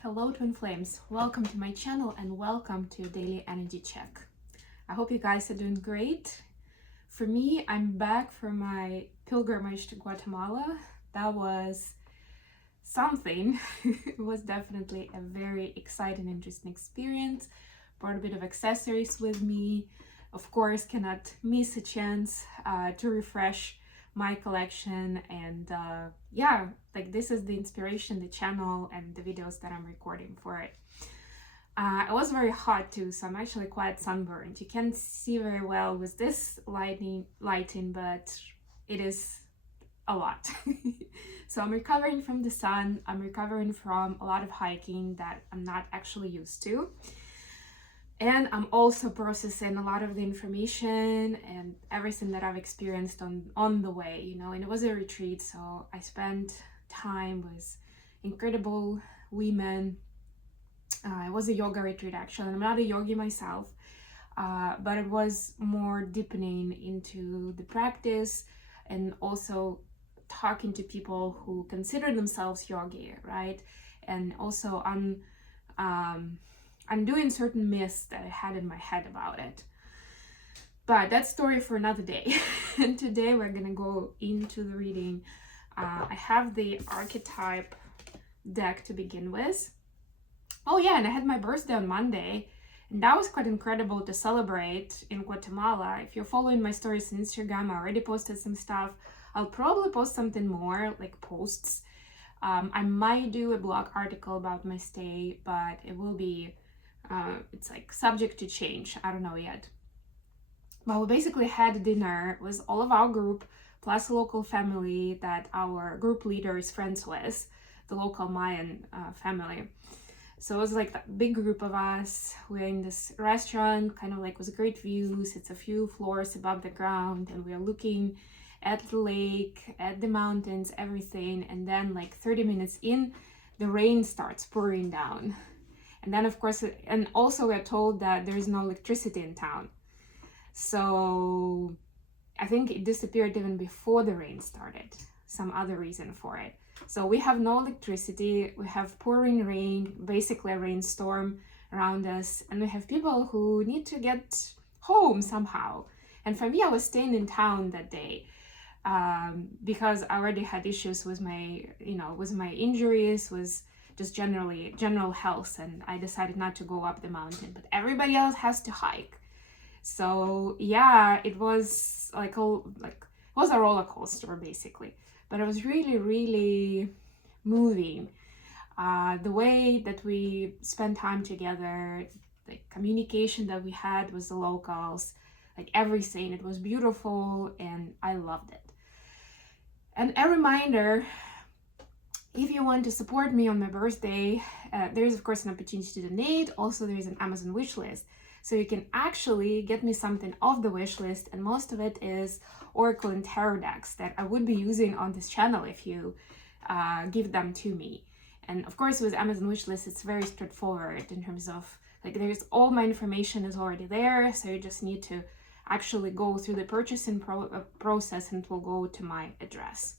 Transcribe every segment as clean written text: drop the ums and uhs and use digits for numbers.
Hello twin flames, welcome to my channel and welcome to daily energy check. I hope you guys are doing great. For me, I'm back from my pilgrimage to Guatemala. That was something. It was definitely a very exciting, interesting experience. Brought a bit of accessories with me. Of course, cannot miss a chance to refresh my collection, and this is the inspiration, the channel and the videos that I'm recording for it. It was very hot too, so I'm actually quite sunburned. You can't see very well with this lighting, but it is a lot. So I'm recovering from the sun. I'm recovering from a lot of hiking that I'm not actually used to. And I'm also processing a lot of the information and everything that I've experienced on the way, and it was a retreat, so I spent time with incredible women. It was a yoga retreat actually. I'm not a yogi myself, but it was more deepening into the practice and also talking to people who consider themselves yogi, right? And also undoing certain myths that I had in my head about it. But that's story for another day. And today we're gonna go into the reading. I have the archetype deck to begin with. Oh yeah, and I had my birthday on Monday, and that was quite incredible to celebrate in Guatemala. If you're following my stories on Instagram, I already posted some stuff. I'll probably post something more, like posts. I might do a blog article about my stay, but it will be it's like subject to change. I don't know yet. But we basically had dinner with all of our group plus a local family that our group leader is friends with, the local Mayan family. So it was like a big group of us. We're in this restaurant, kind of like with great views. It's a few floors above the ground, and we're looking at the lake, at the mountains, everything. And then like 30 minutes in, the rain starts pouring down. And then of course, and also we're told that there is no electricity in town. So I think it disappeared even before the rain started, some other reason for it. So we have no electricity, we have pouring rain, basically a rainstorm around us, and we have people who need to get home somehow. And for me, I was staying in town that day because I already had issues with my, with my injuries, with just general health, and I decided not to go up the mountain, but everybody else has to hike. So yeah, it was like it was a roller coaster basically, but it was really moving. The way that we spent time together, the communication that we had with the locals, like everything, it was beautiful and I loved it. And a reminder, if you want to support me on my birthday, there is of course an opportunity to donate. Also, there is an Amazon wish list. So you can actually get me something off the wish list, and most of it is Oracle and Tarot decks that I would be using on this channel if you give them to me. And of course with Amazon wish list, it's very straightforward in terms of like there's all my information is already there, so you just need to actually go through the purchasing process and it will go to my address.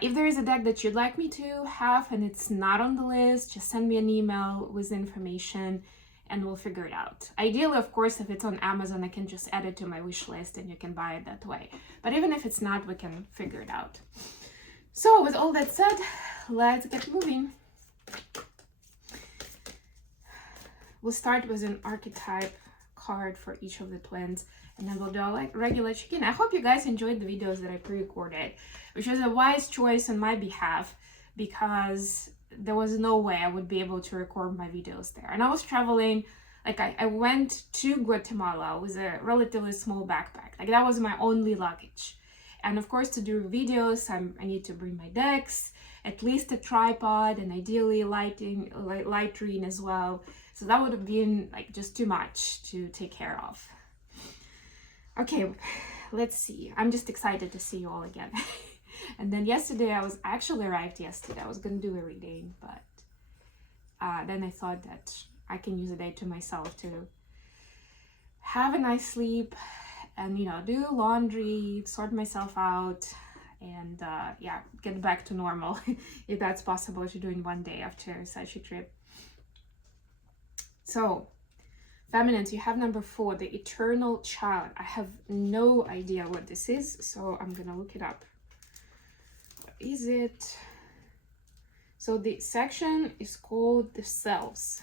If there is a deck that you'd like me to have and it's not on the list, just send me an email with the information and we'll figure it out. Ideally, of course, if it's on Amazon, I can just add it to my wish list and you can buy it that way. But even if it's not, we can figure it out. So with all that said, let's get moving. We'll start with an archetype card for each of the twins, and then we'll do a regular check-in. I hope you guys enjoyed the videos that I pre-recorded, which was a wise choice on my behalf because there was no way I would be able to record my videos there. And I was traveling, like I went to Guatemala with a relatively small backpack. Like that was my only luggage. And of course, to do videos, I need to bring my decks, at least a tripod, and ideally lighting as well. So that would have been like just too much to take care of. Okay, let's see. I'm just excited to see you all again. And then yesterday, I actually arrived yesterday. I was gonna do a reading, but then I thought that I can use a day to myself to have a nice sleep and, do laundry, sort myself out, and yeah, get back to normal if that's possible to do in one day after such a trip. So feminines, you have number 4, the eternal child. I have no idea what this is, so I'm gonna look it up. What is it? So the section is called the selves.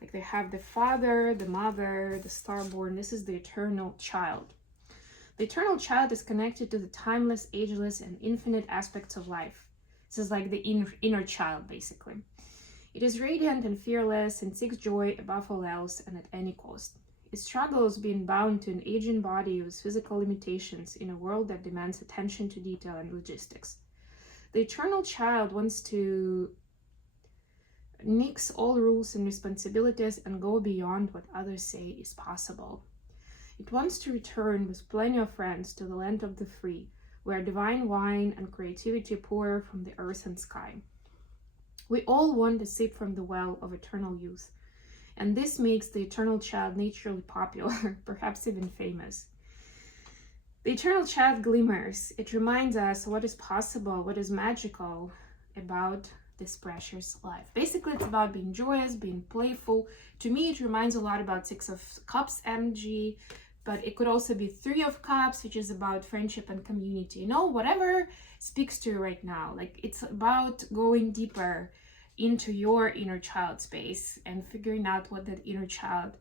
Like they have the father, the mother, the starborn. This is the eternal child. The eternal child is connected to the timeless, ageless, and infinite aspects of life. This is like the inner child, basically. It is radiant and fearless and seeks joy above all else and at any cost. It struggles being bound to an aging body with physical limitations in a world that demands attention to detail and logistics. The eternal child wants to nix all rules and responsibilities and go beyond what others say is possible. It wants to return with plenty of friends to the land of the free, where divine wine and creativity pour from the earth and sky. We all want to sip from the well of eternal youth, and this makes the eternal child naturally popular, perhaps even famous. The eternal child glimmers. It reminds us what is possible, what is magical about this precious life. Basically, it's about being joyous, being playful. To me, it reminds a lot about 6 of Cups energy, but it could also be 3 of Cups, which is about friendship and community. You know, whatever speaks to you right now. Like, it's about going deeper into your inner child space and figuring out what that inner child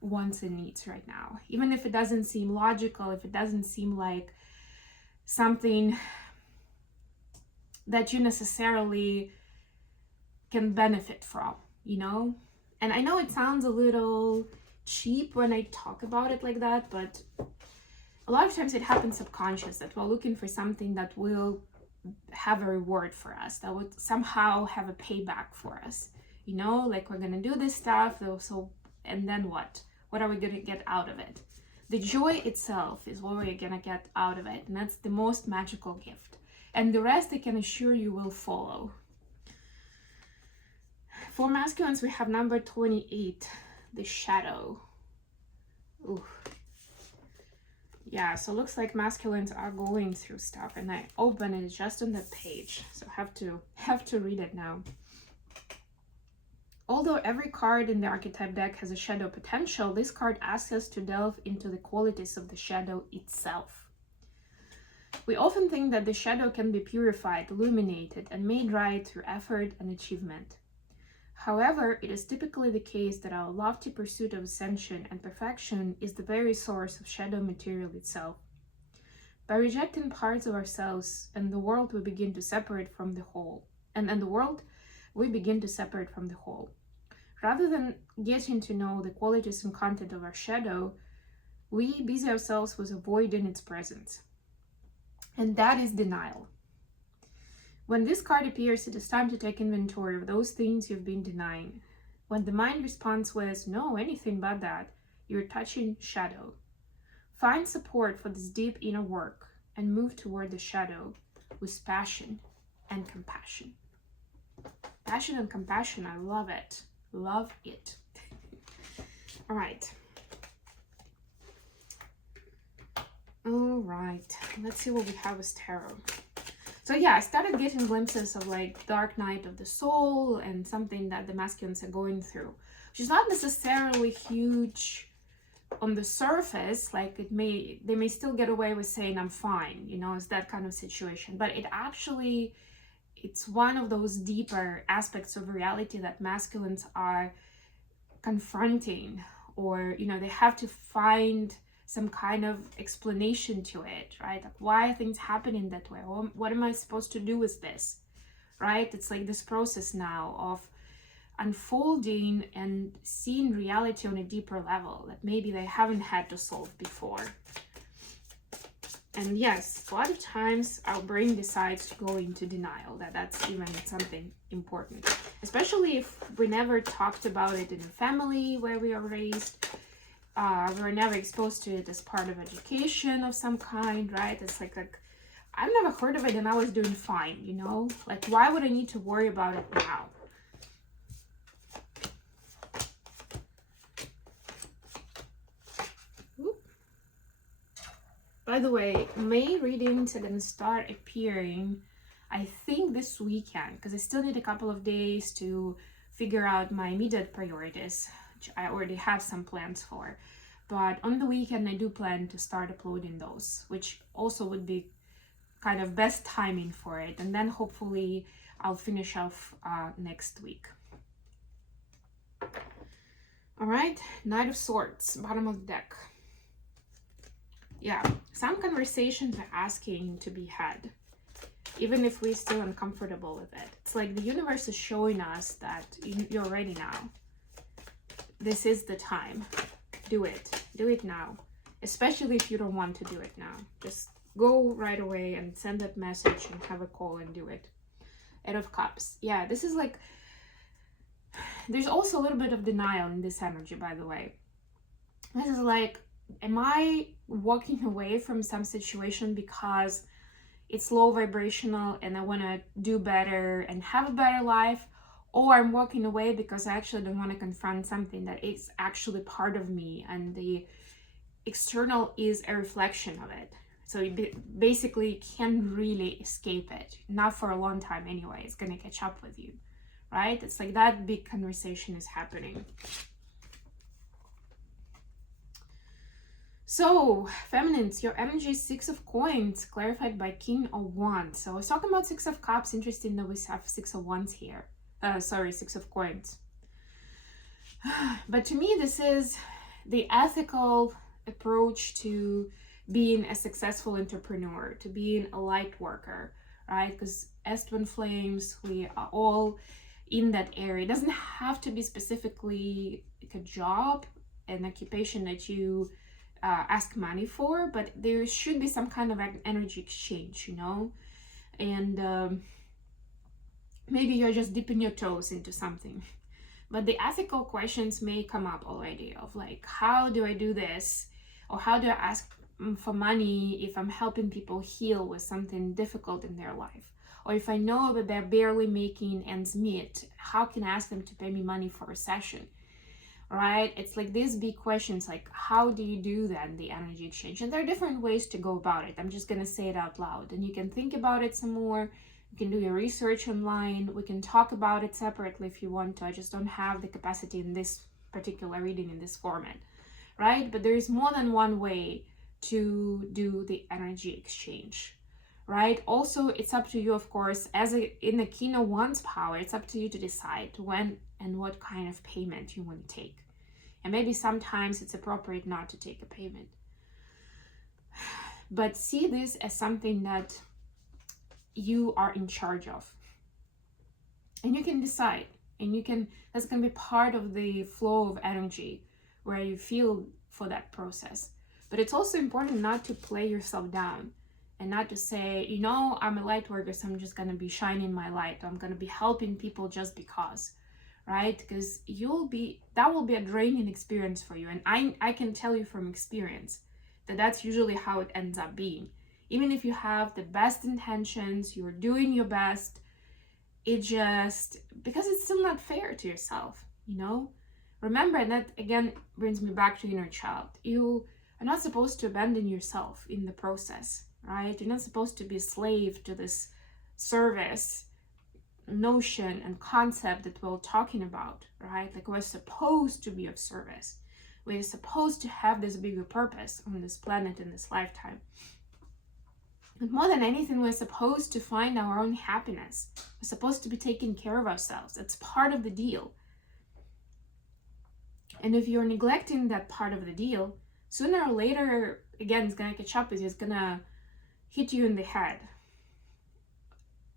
wants and needs right now. Even if it doesn't seem logical, if it doesn't seem like something that you necessarily can benefit from, you know? And I know it sounds a little cheap when I talk about it like that, but a lot of times it happens subconscious, that we're looking for something that will have a reward for us, that would somehow have a payback for us, you know? Like, we're gonna do this stuff, so and then what are we gonna get out of it? The joy itself is what we're gonna get out of it, and that's the most magical gift, and the rest, I can assure you, will follow. For masculines, we have number 28, the shadow. Ooh. Yeah, so it looks like masculines are going through stuff, and I open it just on the page, so have to read it now. Although every card in the archetype deck has a shadow potential, this card asks us to delve into the qualities of the shadow itself. We often think that the shadow can be purified, illuminated, and made right through effort and achievement. However, it is typically the case that our lofty pursuit of ascension and perfection is the very source of shadow material itself. By rejecting parts of ourselves and the world, we begin to separate from the whole. We begin to separate from the whole. Rather than getting to know the qualities and content of our shadow, we busy ourselves with avoiding its presence. And that is denial. When this card appears, it is time to take inventory of those things you've been denying. When the mind responds with, no, anything but that, you're touching shadow. Find support for this deep inner work and move toward the shadow with passion and compassion. Passion and compassion, I love it. Love it. All right. Let's see what we have with tarot. So yeah, I started getting glimpses of like dark night of the soul and something that the masculines are going through, which is not necessarily huge on the surface. Like they may still get away with saying I'm fine, you know, it's that kind of situation, but it's one of those deeper aspects of reality that masculines are confronting, or, you know, they have to find some kind of explanation to it, right? Like, why are things happening that way? What am I supposed to do with this, right? It's like this process now of unfolding and seeing reality on a deeper level that maybe they haven't had to solve before. And yes, a lot of times our brain decides to go into denial, that's even something important, especially if we never talked about it in a family where we are raised. We were never exposed to it as part of education of some kind, right? It's like I've never heard of it and I was doing fine, you know? Like, why would I need to worry about it now? By the way, May readings are going to start appearing, I think, this weekend, because I still need a couple of days to figure out my immediate priorities, which I already have some plans for. But on the weekend, I do plan to start uploading those, which also would be kind of best timing for it. And then hopefully I'll finish off next week. All right, Knight of Swords, bottom of the deck. Yeah, some conversations are asking to be had, even if we're still uncomfortable with it. It's like the universe is showing us that you're ready now. This is the time. Do it now. Especially if you don't want to do it now. Just go right away and send that message and have a call and do it. Eight of Cups. Yeah, this is like, there's also a little bit of denial in this energy, by the way. This is like, am I walking away from some situation because it's low vibrational and I want to do better and have a better life? Or I'm walking away because I actually don't want to confront something that is actually part of me, and the external is a reflection of it. So you basically can't really escape it. Not for a long time anyway. It's going to catch up with you, right? It's like that big conversation is happening. So, feminines, your energy is Six of Coins, clarified by King of Wands. So I was talking about Six of Cups. Interesting that we have Six of Wands here. Six of Coins. But to me, this is the ethical approach to being a successful entrepreneur, to being a light worker, right? Because as twin flames, we are all in that area. It doesn't have to be specifically like a job, an occupation that you ask money for, but there should be some kind of energy exchange, you know? And maybe you're just dipping your toes into something. But the ethical questions may come up already of like, how do I do this? Or how do I ask for money if I'm helping people heal with something difficult in their life? Or if I know that they're barely making ends meet, how can I ask them to pay me money for a session? Right? It's like these big questions, like how do you do that, the energy exchange? And there are different ways to go about it. I'm just going to say it out loud, and you can think about it some more. You can do your research online. We can talk about it separately if you want to. I just don't have the capacity in this particular reading in this format, right? But there is more than one way to do the energy exchange, right? Also, it's up to you, of course, in the King of Wands power, it's up to you to decide when and what kind of payment you want to take. And maybe sometimes it's appropriate not to take a payment. But see this as something that you are in charge of. And you can decide. And that's going to be part of the flow of energy where you feel for that process. But it's also important not to play yourself down and not to say, you know, I'm a light worker, so I'm just going to be shining my light. I'm going to be helping people just because, right? Because that will be a draining experience for you. And I can tell you from experience that that's usually how it ends up being. Even if you have the best intentions, you're doing your best, because it's still not fair to yourself, you know? Remember, and that again brings me back to inner child. You are not supposed to abandon yourself in the process, right? You're not supposed to be a slave to this service notion and concept that we're talking about, right? Like we're supposed to be of service. We're supposed to have this bigger purpose on this planet in this lifetime. But more than anything, we're supposed to find our own happiness. We're supposed to be taking care of ourselves. It's part of the deal. And if you're neglecting that part of the deal, sooner or later, again, it's going to catch up with you. It's going to hit you in the head.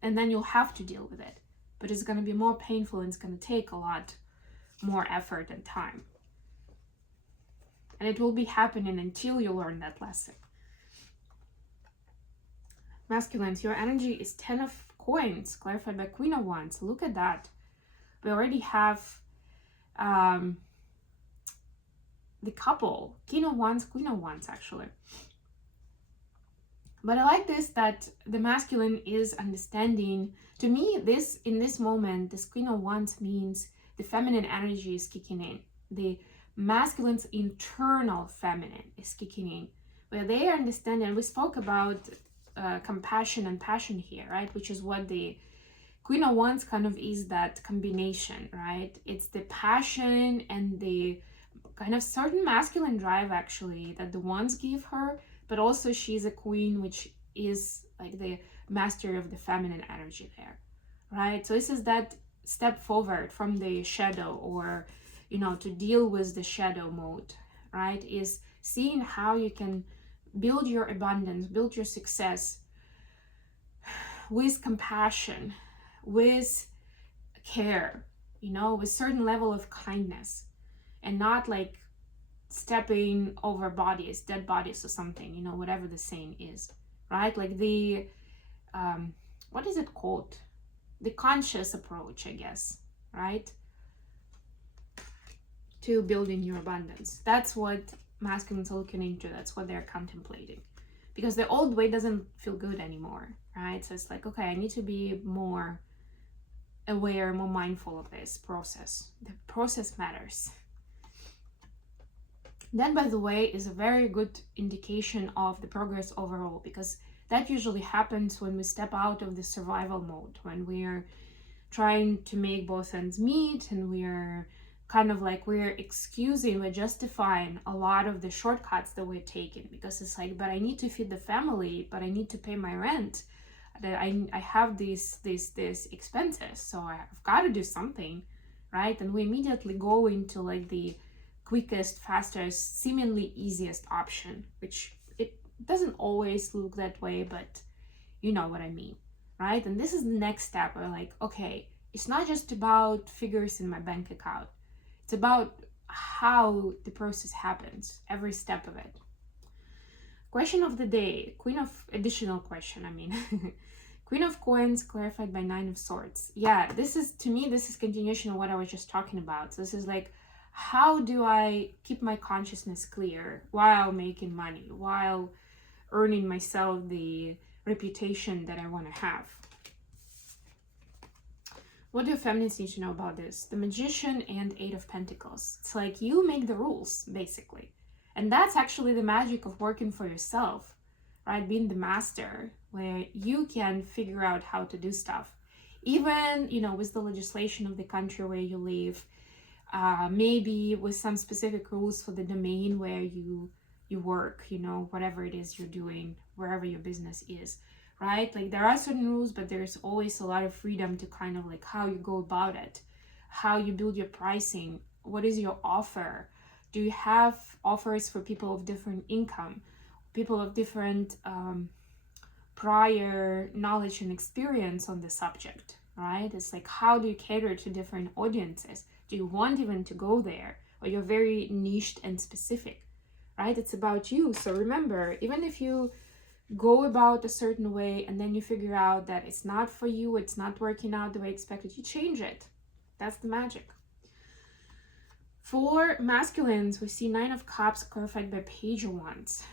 And then you'll have to deal with it. But it's going to be more painful, and it's going to take a lot more effort and time. And it will be happening until you learn that lesson. Masculines, your energy is 10 of Coins, clarified by Queen of Wands. Look at that. We already have the couple, King of Wands, Queen of Wands, actually. But I like this, that the masculine is understanding. To me, in this moment, this Queen of Wands means the feminine energy is kicking in. The masculine's internal feminine is kicking in. where they understand, and we spoke about compassion and passion here, right? Which is what the Queen of Wands kind of is, that combination, right? It's the passion and the kind of certain masculine drive actually that the Wands give her, but also she's a queen, which is like the master of the feminine energy there, right? So this is that step forward from the shadow, or to deal with the shadow mode, right? Is seeing how you can build your abundance, build your success with compassion, with care, with certain level of kindness, and not like stepping over bodies, dead bodies or something, whatever the saying is, right? Like the what is it called, the conscious approach, I guess, right, to building your abundance. That's what masculines are looking into. That's what they're contemplating, because the old way doesn't feel good anymore, right? So it's like, okay, I need to be more aware, more mindful of this process. The process matters. That, by the way, is a very good indication of the progress overall, because that usually happens when we step out of the survival mode, when we're trying to make both ends meet, and we're kind of like, we're excusing, we're justifying a lot of the shortcuts that we're taking, because it's like, but I need to feed the family, but I need to pay my rent, that I have these expenses, so I've got to do something, right? And we immediately go into like the quickest, fastest, seemingly easiest option, which it doesn't always look that way, but you know what I mean, right? And this is the next step. We're like, okay, it's not just about figures in my bank account. It's about how the process happens, every step of it. Question of the day, additional question, I mean. Queen of Coins clarified by Nine of Swords. Yeah, this is continuation of what I was just talking about. So this is like, how do I keep my consciousness clear while making money, while earning myself the reputation that I want to have? What do feminists need to know about this? The Magician and Eight of Pentacles. It's like, you make the rules, basically. And that's actually the magic of working for yourself, right? Being the master, where you can figure out how to do stuff. Even, with the legislation of the country where you live, maybe with some specific rules for the domain where you work, whatever it is you're doing, wherever your business is, right? Like, there are certain rules, but there's always a lot of freedom to kind of like how you go about it, how you build your pricing, what is your offer, do you have offers for people of different income, people of different prior knowledge and experience on the subject, right? It's like, how do you cater to different audiences? Do you want even to go there, or you're very niched and specific, right? It's about you. So remember, even if you go about a certain way and then you figure out that it's not for you, it's not working out the way expected, you change it. That's the magic. For masculines, we see Nine of Cups clarified by Page of Wands.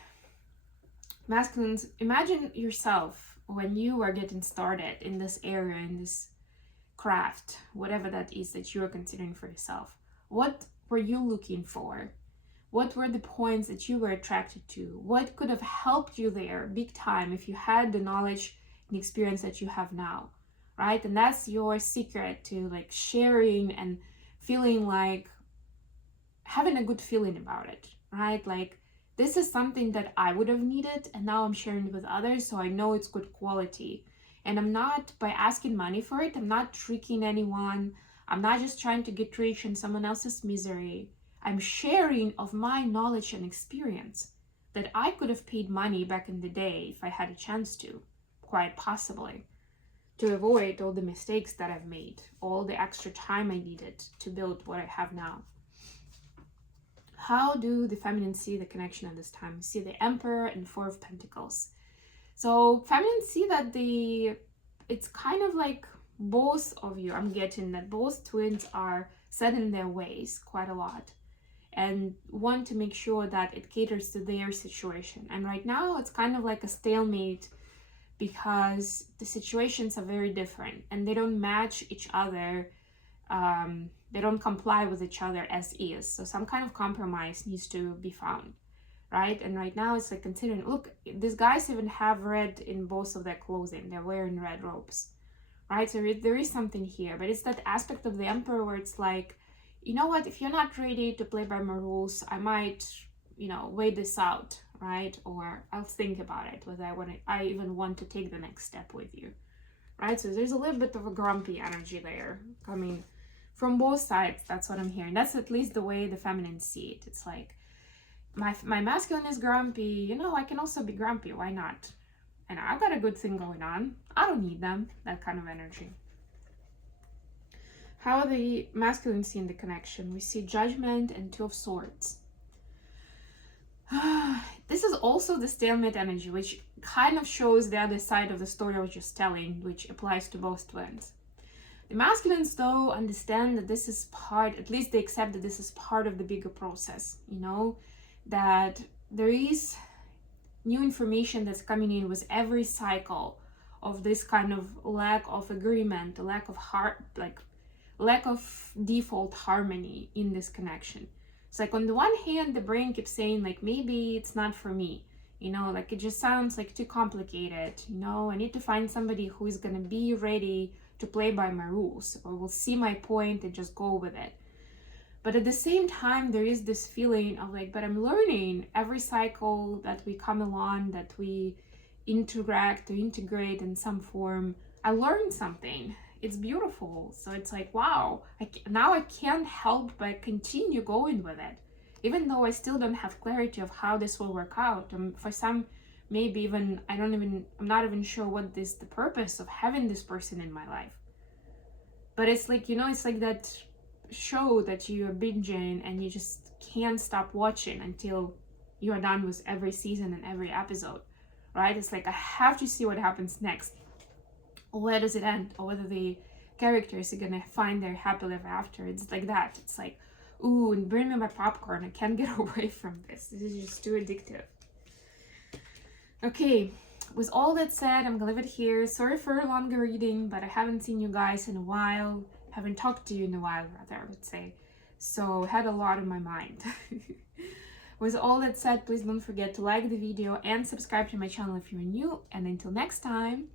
Masculines, imagine yourself when you are getting started in this area, in this craft, whatever that is that you are considering for yourself. What were you looking for? What were the points that you were attracted to? What could have helped you there big time if you had the knowledge and experience that you have now, right? And that's your secret to like sharing and feeling like having a good feeling about it, right? Like, this is something that I would have needed, and now I'm sharing it with others, so I know it's good quality. And I'm not, by asking money for it, I'm not tricking anyone. I'm not just trying to get rich in someone else's misery. I'm sharing of my knowledge and experience that I could have paid money back in the day if I had a chance to, quite possibly, to avoid all the mistakes that I've made, all the extra time I needed to build what I have now. How do the feminines see the connection at this time? We see the Emperor and Four of Pentacles. So feminines see that it's kind of like both of you, I'm getting that both twins are set in their ways quite a lot and want to make sure that it caters to their situation. And right now it's kind of like a stalemate, because the situations are very different and they don't match each other. They don't comply with each other as is. So some kind of compromise needs to be found, right? And right now it's like considering, look, these guys even have red in both of their clothing. They're wearing red robes, right? So there is something here, but it's that aspect of the Emperor where it's like, you know what, if you're not ready to play by my rules, I might, you know, wait this out, right? Or I'll think about it, whether I even want to take the next step with you, right? So there's a little bit of a grumpy energy there coming from both sides. That's what I'm hearing. That's at least the way the feminine see it. It's like, my masculine is grumpy, you know, I can also be grumpy, why not? And I've got a good thing going on, I don't need them, that kind of energy. How are the masculine seeing the connection? We see Judgment and Two of Swords. This is also the stalemate energy, which kind of shows the other side of the story I was just telling, which applies to both twins. The masculines, though, understand that this is part, at least they accept that this is part of the bigger process, you know, that there is new information that's coming in with every cycle of this kind of lack of agreement, lack of lack of default harmony in this connection. It's like, on the one hand, the brain keeps saying, like, maybe it's not for me, you know, like, it just sounds like too complicated, you know, I need to find somebody who is going to be ready to play by my rules, or will see my point and just go with it. But at the same time, there is this feeling of like, but I'm learning every cycle that we come along, that we interact or integrate in some form. I learned something. It's beautiful. So it's like, wow, now I can't help but continue going with it. Even though I still don't have clarity of how this will work out. For some, maybe even, I'm not even sure what is the purpose of having this person in my life. But it's like, you know, it's like that show that you are binging and you just can't stop watching until you are done with every season and every episode, right? It's like, I have to see what happens next. Where does it end? Or whether the characters are gonna find their happily ever after. It's like that. It's like, ooh, and bring me my popcorn. I can't get away from this. This is just too addictive. Okay, with all that said, I'm gonna leave it here. Sorry for a longer reading, but I haven't seen you guys in a while. Haven't talked to you in a while, rather, I would say. So had a lot on my mind. With all that said, please don't forget to like the video and subscribe to my channel if you're new. And until next time,